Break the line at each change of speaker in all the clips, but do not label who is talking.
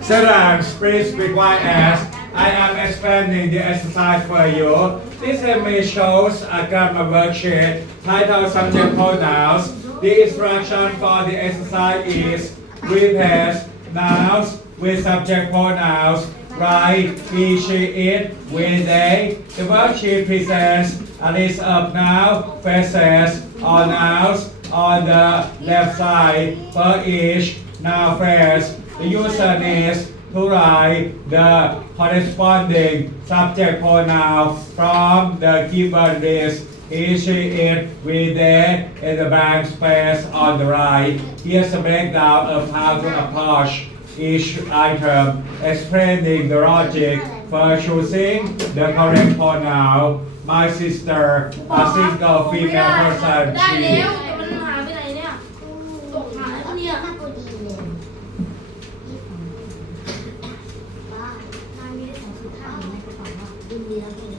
Students, please be quiet as I am explaining the exercise for you. This image shows a grammar worksheet titled Subject Pronouns. The instruction for the exercise is replace nouns with subject pronouns. Write he, she, it with they. The worksheet presents a list of noun phrases or nouns on the left side for each noun phrase. The user needs to write the corresponding subject pronoun from the given list. He, she, it, we, they in the blank space on the right. Here's a breakdown of how to approach each item, explaining the logic for choosing the correct pronoun. My sister, a single female person,
ได้
she.
แล้วแต่มันหายไปไหนเนี่ยตกหายแล้วเนี่ย
ถ้ากูดีเลยป้าทางนี้ได้ของสุดท้ายในกระเป๋าว่าดินดีแล้วเลย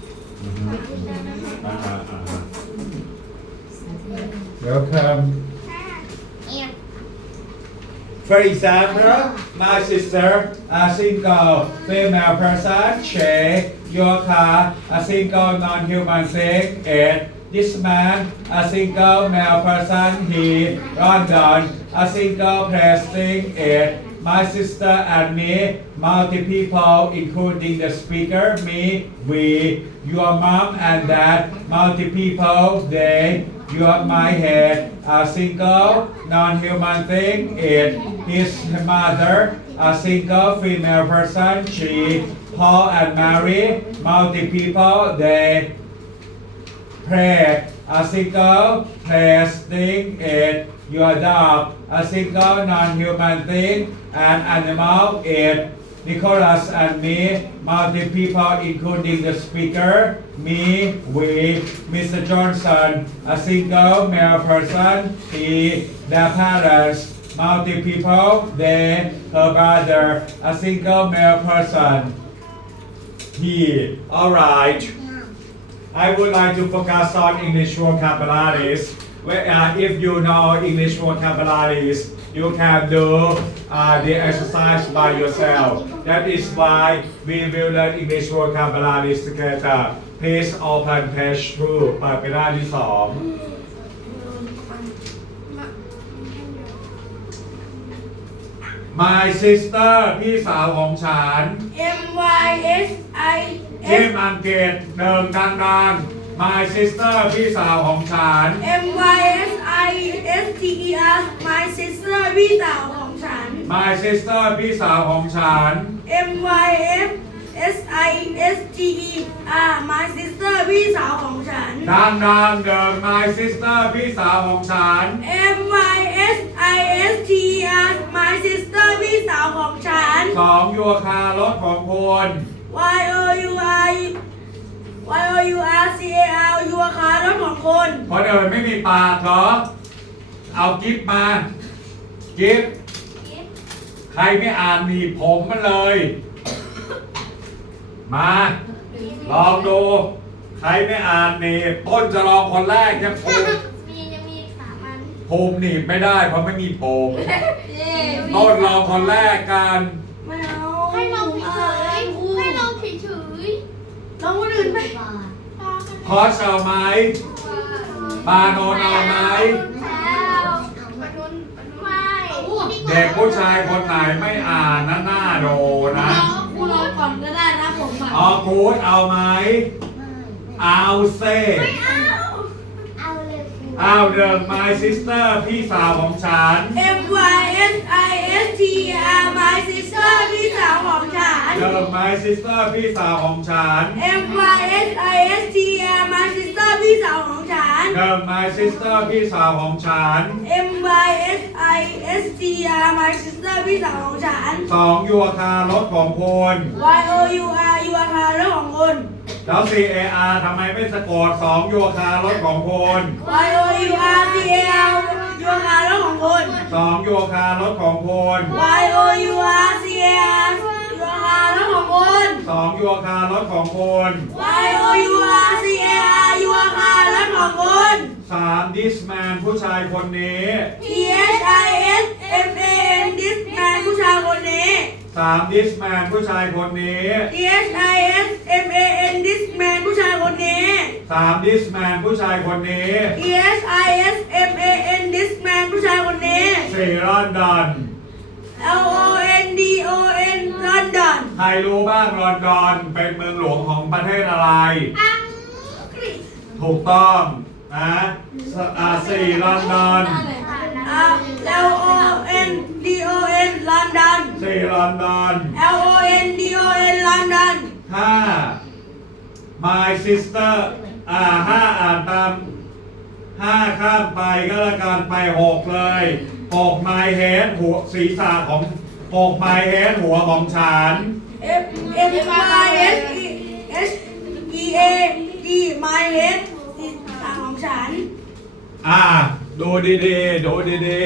Welcome.
เอ็ม
For example, my sister, a single female person, she, your car, a single non-human thing, it. This man, a single male person, he, London, a single place thing, it. My sister and me, multi people, including the speaker, me, we, your mom and dad, multi people, they, your my head, a single non-human thing, it. His mother, a single female person, she, Paul and Mary, multi people, they. Pray, a single place thing, it. Your dog, a single non-human thing, an animal, it. Nicholas and me, multi people including the speaker, me, we, Mr. Johnson, a single male person, he, their parents, multi people, they, her brother, a single male person, he. Alright. I would like to focus on English vocabularies. If you know English vocabularies, you can do the exercise by yourself. That is why we will learn English vocabularies together. Please open page 2 เปิดไปหน้าที่ 2 My sister พี่สาวของฉัน
M Y S I
ทีม
S
อังกฤษหนึ่งดังๆ My sister พี่สาวของฉัน
M Y S I S T E R My sister พี่สาวของฉัน
My sister พี่สาวของฉัน
M Y F S I S T E R My sister พี่สาวของฉัน
ดังๆเดิม My sister พี่สาวของฉัน
M Y S I S T E R My sister พี่สาวของฉัน
สองยัวคารถของคุณ
Y O U I Y O U R C A R ยัวคารถของคน
เพราะเดินไม่มีปากเหรอ เอากิฟมากิฟใครไม่อ่านหนีบผมมันเลย มาลองดู ใครไม่อ่านหนีบต้นจะลองคนแรกจะภูมิ
ยังมีสามอัน
ภูมิหนีบไม่ได้เพราะไม่มีผม
เย้
ต้นลองคนแรกกัน
ไม่เอา
ให้ลองเฉยๆให้ลองเฉย
ลองคนอื่นไหม
คอสเอาไหมบาโนนเอาไหม เด็กผู้ชายคนไหนไม่อ่านนะหน้าโดนะ
ครูรอก่อนก็ได้นะผมอ่ะ
ออคูดเอาไหม เอาเซ่
เอาเลย
เอาเดิม My sister พี่สาวของฉัน
M Y S I S T R My sister พี่สาวของฉัน
เดิม My sister พี่สาวของฉัน
M Y S I S T R My sister พี่สาวของฉัน
เดิม My sister พี่สาวของฉัน
M Y S I S T R My sister พี่สาวของฉัน
สองยัวคารถของคุณ
Y O U R ยัวคารถของคน
แล้ว CAR ทำไมไม่สะกดสองยัวคารถของคุณ
Y O U R C A R ยัวคารถของคน
สองยัวคารถของคุณ
Y O U R C A R ยัวคารถของคน
สองยัวคารถของคุณ
Y O U R C A R ยัวคารถของคน
สาม this man ผู้ชายคนนี้
T H I S M A N this man ผู้ชายคนนี้
3 this man ผู้ชายคนนี้
DSISMAN this man ผู้ชายคนนี้
3 this man ผู้ชายคนนี้
DSISMAN this man ผู้ชายคนนี้
4 London
LONDON London
ใครรู้บ้างลอนดอนเป็นเมืองหลวงของประเทศอะไร
อังกฤษ
ถูกต้องนะ4 London
LONDON London
4 London
LONDON London
5 my sister 5อ่านตาม5ข้ามไปก็แล้วกันไป6เลย6 my head หัวศีรษะของ6 my head หัวของฉัน
MYSEAD my head ศีรษะของฉัน
ดูดีๆดูดี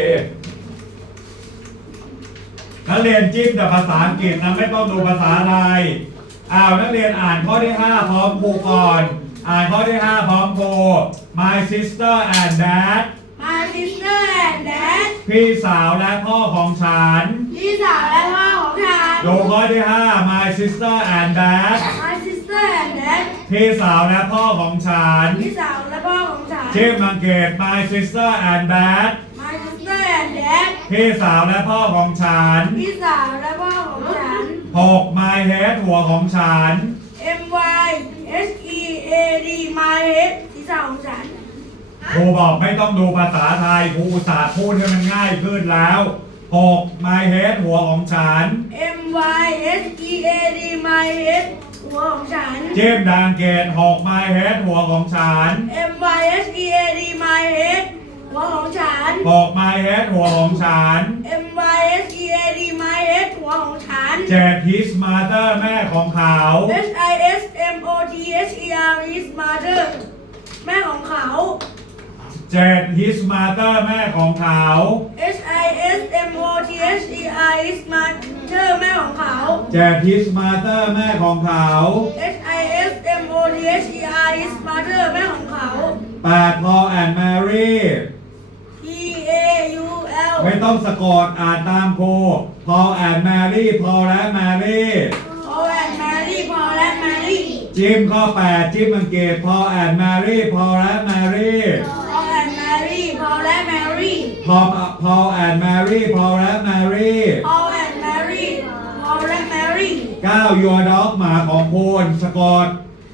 ๆนักเรียนจิ้มแต่ภาษาอังกฤษนะไม่ต้องดูภาษาไทยนักเรียนอ่านข้อที่ 5 พร้อมครูก่อน อ่านข้อที่ 5 พร้อมครู My sister and dad
My sister and dad
พี่สาวและพ่อของฉัน
พี่สาวและพ่อของฉัน
ดูข้อที่ 5 My sister and dad
My sister and dad
พี่สาวและพ่อของฉัน
พี่สาวและพ่อของฉัน
จิ้มอังกฤษ My sister and dad
My sister and dad
พี่สาวและพ่อของฉัน
พี่สาวและพ่อของฉัน
6 My head หัวของฉัน
MYSEAD my head ศีรษะของฉัน
ครูบอกไม่ต้องดูภาษาไทยครูอุตส่าห์พูดให้มันง่ายขึ้นแล้ว 6 My head หัวของฉัน
MYSEAD my head หัวของฉัน
จิ้มดังเกต6 My head หัวของฉัน
MYSEAD my head หัวของฉัน
6 My head หัวของฉัน
MYSEAD my head หัวของฉัน
7 His mother แม่ของเขา
SISMOTHER his mother แม่ของเขา
7 His mother แม่ของเขา
SISMOTHER his mother แม่ของเขา
7 His mother แม่ของเขา
SISMOTHER his mother แม่ของเขา
8 Paul and Mary
PAUL
ไม่ต้องสะกดอ่านตามครู Paul and Mary Paul และ Mary
Paul and Mary Paul และ Mary
จิ้มข้อ 8 จิ้มอังกฤษ Paul and Mary Paul และ Mary
Paul and Mary Paul และ Mary
Paul and Mary Paul และ Mary
Paul and Mary Paul และ Mary
9 Your dog หมาของคุณสะกด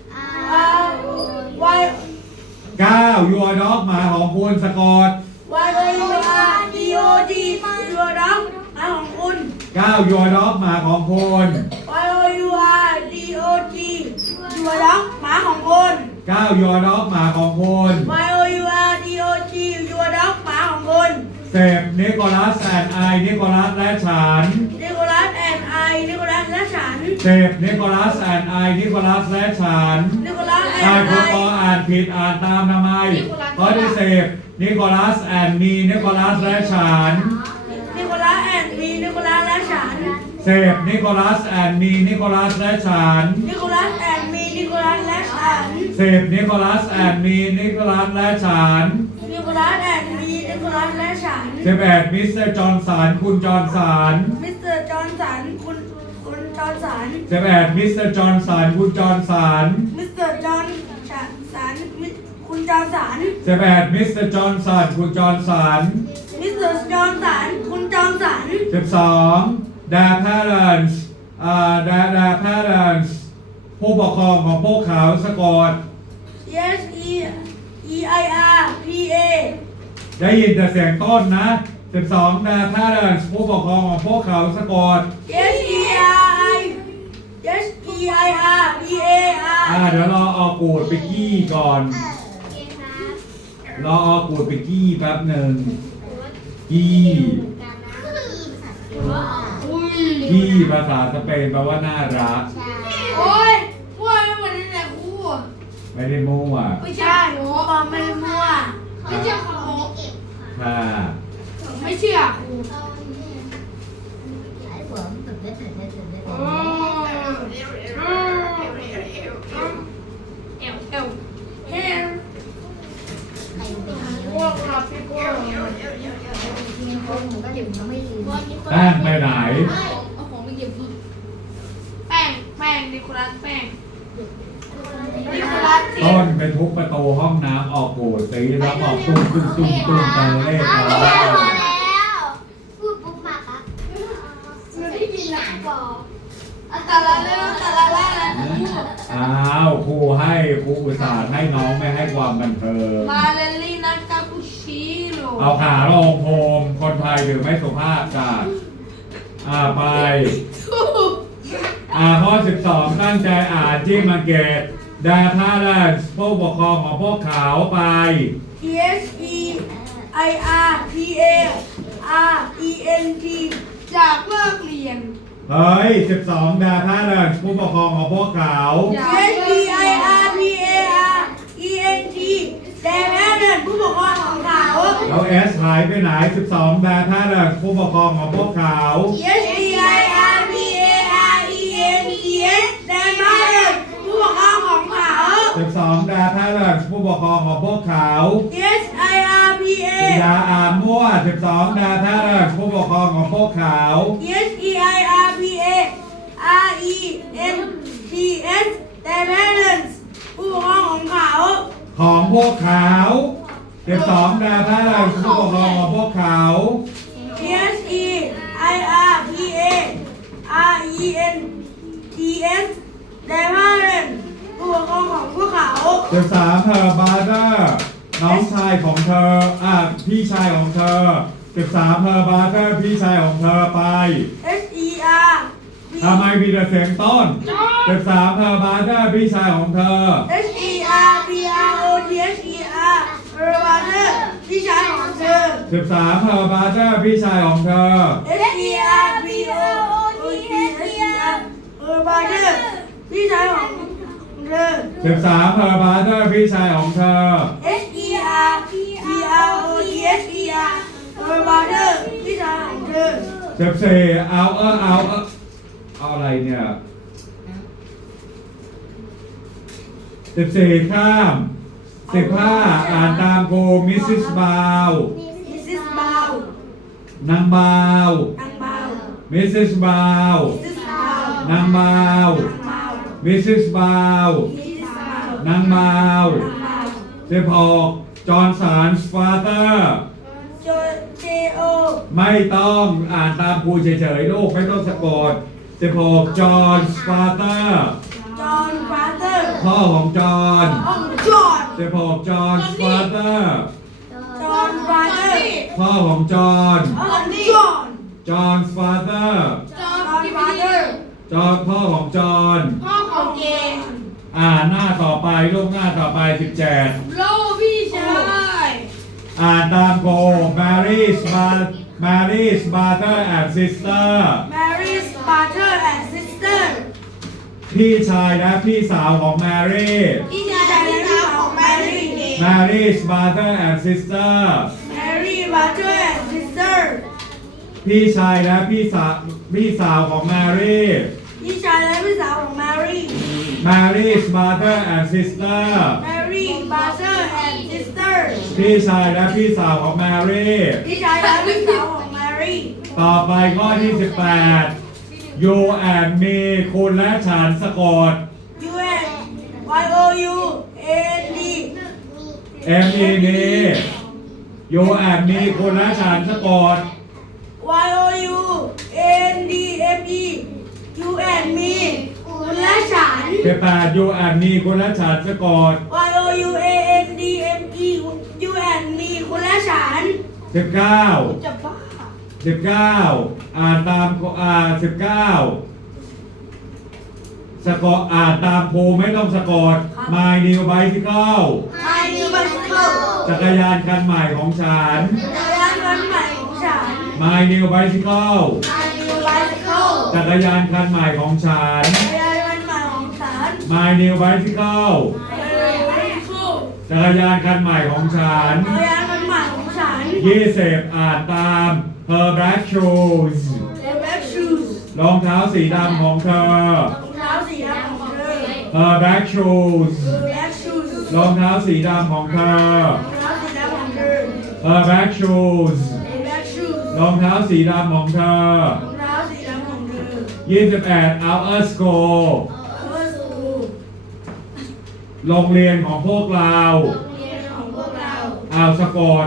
Y
9 Your dog หมาของคุณสะกด
YOURDOG your dog หมาของคุณ
9 Your dog หมาของคุณ
YOURDOG your dog หมาของคุณ
9 Your dog หมาของคุณ
YOURDOG your dog หมาของคุณ
เสพนิโคลัสแอนไอนิโคลัสและฉัน
Nicholas and I Nicholas และฉัน
เสพนิโคลัสแอนไอนิโคลัสและฉัน
Nicholas
ใคร
and
ครู
I
ปออ่านผิดอ่านตามทำไมข้อที่เสพนิโคลัสแอนมีนิโคลัสและฉัน
Nicholas and me Nicholas และฉัน
เสพนิโคลัสแอนมีนิโคลัสและฉัน
Nicholas and me Nicholas และฉัน
เสพนิโคลัสแอนมีนิโคลัสและฉัน
Nicholas and me Nicholas และฉัน
11มิสเตอร์จอห์นสันคุณจอห์นสัน
Mr. Johnson คุณจอห์นสัน
11มิสเตอร์จอห์นสันคุณจอห์นสัน
Mr. John สันคุณจอห์นสัน
11มิสเตอร์จอห์นสันคุณจอห์นสัน
Mr. Johnson คุณจอห์นสัน
12 their parents their parents ผู้ปกครองของพวกเขาสะกด
Yes E I R P A
ได้ยินแต่เสียงต้นนะ 12 their parents ผู้ปกครองของพวกเขาสะกด
Yes E R I Yes E I R P A R
เดี๋ยวรอเอากูดไปกี้ก่อน รอเอากูดไปกี้แป๊บหนึ่งกี้กี้ภาษาสเปนแปลว่าน่ารัก
โอ้ยมั่วไม่หมดนั่นแหละครู
ไม่ได้มั่ว
ไม่ใช่หนูบอกไม่ได้มั่วไม่เชื่อครู
ค่ะ
ไม่เชื่อครู เฮ้ยพวกเราพี่พวก
แป้งไปไหน
เอาของไปเก็บแป้ง
นี่คือรักจริ
ต้
ง
นไปทุบประตูห้องน้ำออกโกรธสิแล้วบอกตุ้มตุ้มตุ้มตุ้มเตอเลข
พอ
มา
แล้วพูดปุ๊บมาครับ
คือที่กินนะบอกแต่ละเรื่องแต่ละล่านะ
อ้าวครูให้ครูอุตส่าห์ให้น้องไม่ให้ความบันเทิง
มาเลนลี่นัทคาปูชิโน่
เอาขาลงโฮมคนไทยหรือไม่สุภาพจ้าไปข้อ 12 ตั้งใจอ่านที่มาเกตดาท่าแลนด์ผู้ปกครองของพวกเขาไป
T H E I R P A R E N T จากเลิกเรียน
เฮ้ย 12 ดาท่าแลนด์ผู้ปกครองของพวกเขา
T H E I R P A R E N T แต่แม่เดินผู้ปกครองของเขา
แล้วเอสหายไปไหน 12 ดาท่าแลนด์ผู้ปกครองของพวกเขา
T H E I R P A R E N T S แต่แม่เดินผู้ปกครองของเขา
12 ดาท่าแลนด์ผู้ปกครองของพวกเขา
T H I R P A
ยาอ่านมั่ว 12 ดาท่าแลนด์ผู้ปกครองของพวกเขา
T H E I R P A R E N T S แต่แม่เดินผู้ปกครองของเขา
ของพวกเขา12 ดาท่าแลนด์ผู้ปกครองของพวกเขา
T H E I R P A R E N T S แต่แม่เดินผู้ปกครองของพวกเขา
13 เธอบาร์เดอร์น้องชายของเธอพี่ชายของเธอ 13 เธอบาร์เดอร์พี่ชายของเธอไป
H E R P
ทำไมมีแต่เสียงต้น 13 เธอบาร์เดอร์พี่ชายของเธอ
H E R P R O T H E R เออร์บาเตอร์พี่ชายของเธอ
13 เธอบาร์เดอร์พี่ชายของเธอ
H E R P O T H E R เออร์บาเตอร์พี่ชายของเธอ
13 เธอบาร์เดอร์พี่ชายของเธอ
H E R P R O T H E R เออร์บาเตอร์พี่ชายของเธอ
14 เอาอะไรเนี่ย14 ข้าม 15 อ่านตามกูมิสซิสบาว
Mrs. บาวน
างบาว
นางบาว
มิสซิสบาว
Mrs. บาวน
างบาว
นางบาว
มิสซิสบาว
Mrs. บาวน
างบาว
นางบาว
16 จอห์นสันฟาเตอร์
J O
ไม่ต้องอ่านตามกูเฉยๆลูกไม่ต้องสะกด16 จอห์นฟาเตอร์
John Father
พ่อของจอห์น
John
16 จอห์นฟาเตอร์
John Father
พ่อของจอห์น
John
จอห์นฟาเตอร์
John Father
จอห์นพ่อของจอห์น
พ่อของเจน
หน้าต่อไปลูกหน้าต่อไป 17
โลพี่ชาย
อ่านตามโก Mary's mother and sister
Mary's brother and sister
พี่ชายและพี่สาวของแมรี่
พี่ชายและพี่สาวของ Mary
Mary's mother and sister
Mary brother and sister
พี่ชายและพี่สาวของแมรี่
พี่ชายและพี่สาวของ Mary
Mary's mother and sister
Mary brother and sister
พี่ชายและพี่สาวของแมรี่
พี่ชายและพี่สาวของ Mary
ต่อไปข้อที่ 18 You and me คุณและฉันสะกด
U N Y O U A N D
M E นี้ You and me คุณและฉันสะกด
Y O U A N D M E U and me คุณและฉัน
18 You and me คุณและฉันสะกด
Y O U A N D M E U and me คุณและฉัน
19
จะบ้า
19 อ่านตาม19 สะกดอ่านตามครูไม่ต้องสะกด My new bicycle
My new bicycle
จักรยานคันใหม่ของฉัน
จักรยานคันใหม่ของฉัน
My new bicycle
My new bicycle
จักรยานคันใหม่ของฉัน
จักรยานคันใหม่ของฉัน
My new bicycle
My new bicycle
จักรยานคันใหม่ของฉัน
จักรยานคันใหม่ของฉัน
20 อ่านตาม Her black shoes
The black shoes
รองเท้าสีดำของเธอ
รองเท้าสีดำของเธอ
Her black shoes
The black shoes
รองเท้าสีดำของเธอ
รองเท้าสีดำของเธอ
Her black shoes
The black shoes
รองเท้าสีดำของเธอ
รองเท้าสีดำของเธอ
21 Our school
Our school
โรงเรียนของพวกเรา
โรงเรียนของพวกเรา
เอาสะกด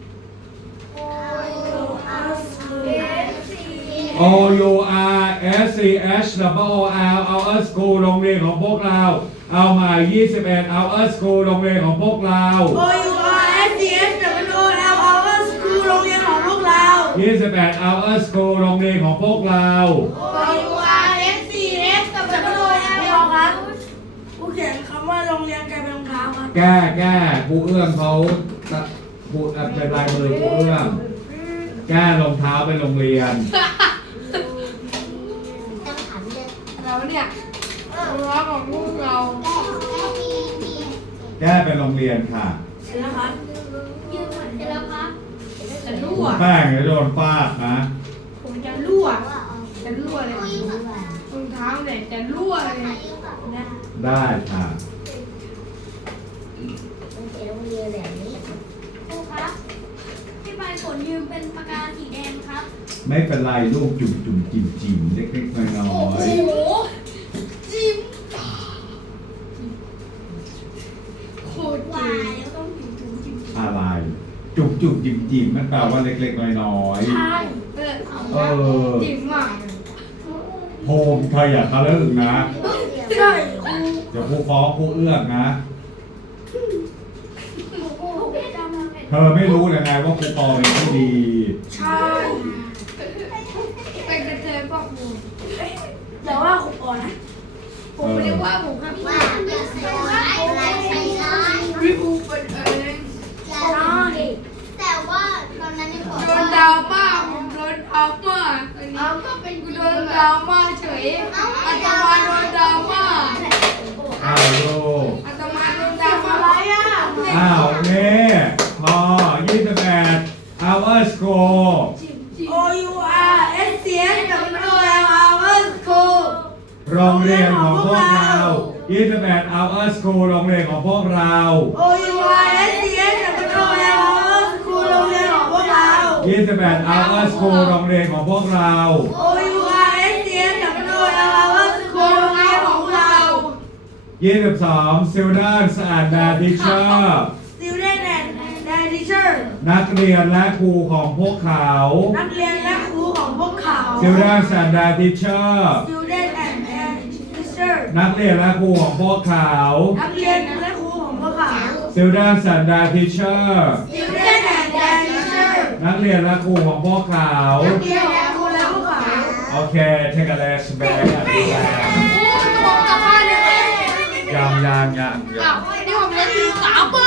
O U R S C H W O L Our School โรงเรียนของพวกเรา เอาใหม่21 Our School โรงเรียนของพวกเรา
O U R S C H W O L Our School โรงเรียนของพวกเรา
28 Our School โรงเรียนของพวกเรา
O U R S C H W O L ครับผู้เขียนคำว่าโรงเรียนกลายเป็นรองเท้าครับ
แก้ครูเอื้องเขาพูดเป็นลายมือครูเอื้องแก้รองเท้าเป็นโรงเรียน
ต้องถามเลย
เราเนี่ยร้องของพวกเรา
แก้เป็นโรงเรียนค่ะ
เสร็จแล้วครับ
ยืนเหมือนกันแล้วครับ
จะรั่ว
แป้งจะโดนฟาดนะ
ผมจะรั่ว
ว่าเอา
จะรั่วเลย
คุยกับ
รองเท้าเนี่ยจะรั่วเลยนะ
ได้ค่ะ
มันเป็นโรงเรียนแบบนี้ครูครับพี่ปลายฝนยืมเป็นปากกาสีแดงครับ
ไม่เป็นไรลูกจุ่มจิ๋มเล็กๆน้อย
โอ้โหจิ้มโคตรวายแล้วต้องจิ้มจิ้ม
ๆอะไร จุ่มจิ๋มมันแปลว่าเล็กๆน้อย
ใช่
เออ
จิ๋มอ่ะ
ๆโฮมเธออย่าทะลึ่งนะ
ใช่ครู
เดี๋ยวครูฟ้องครูเอื้องนะ เธอไม่รู้เลยไงว่าครูปอเป็นผู้ดี
ใช่เป็นกระเทยป่ะครูอย่าว่าครูก่อนนะผมไม่ได้ว่าผมครับพี่
ว่าอย่าใส่ร้ายอะไรใส่ร้าย
พี่ครูเป็นเอง
อย่าร้ายแต่ว่าตอนนั้นยังบอก
โด
ว่าน
ดราม่าผมโดนดราม่าเอาก็เป็นกูโดนดราม่าเฉยอาตมาโดนดราม่า
อ้าวลูก
อาตมาโดนดราม่าอะไรอ่ะ
อ้าวเน่พอ28 Our School
O U R S C H W O L Our School
โรงเรียนของพวกเรา28 Our School โรงเรียนของพวกเรา
O U R S C H W O L Our School โรงเรียนของพวกเรา
28 Our School โรงเรียนของพวกเรา
O U R S C H W O L Our School โรงเรียนของพวกเรา
22 Students and their teacher
Student and their teacher
นักเรียนและครูของพวกเขา
นักเรียนและครูของพวกเขา
Students and their teacher
Student and their teacher
นักเรียนและครูของพวกเขา
นักเรียนและครูของพวกเขา
Students and their teacher
Student and their teacher
นักเรียนและครูของพวกเขา
นักเรียนและครูและพวกเขา
โอเค take a rest back อ่ะดูแล
โอ้ยผมกลับบ้านเลย
ยัง
อ้าวนี่ผมเล่นที3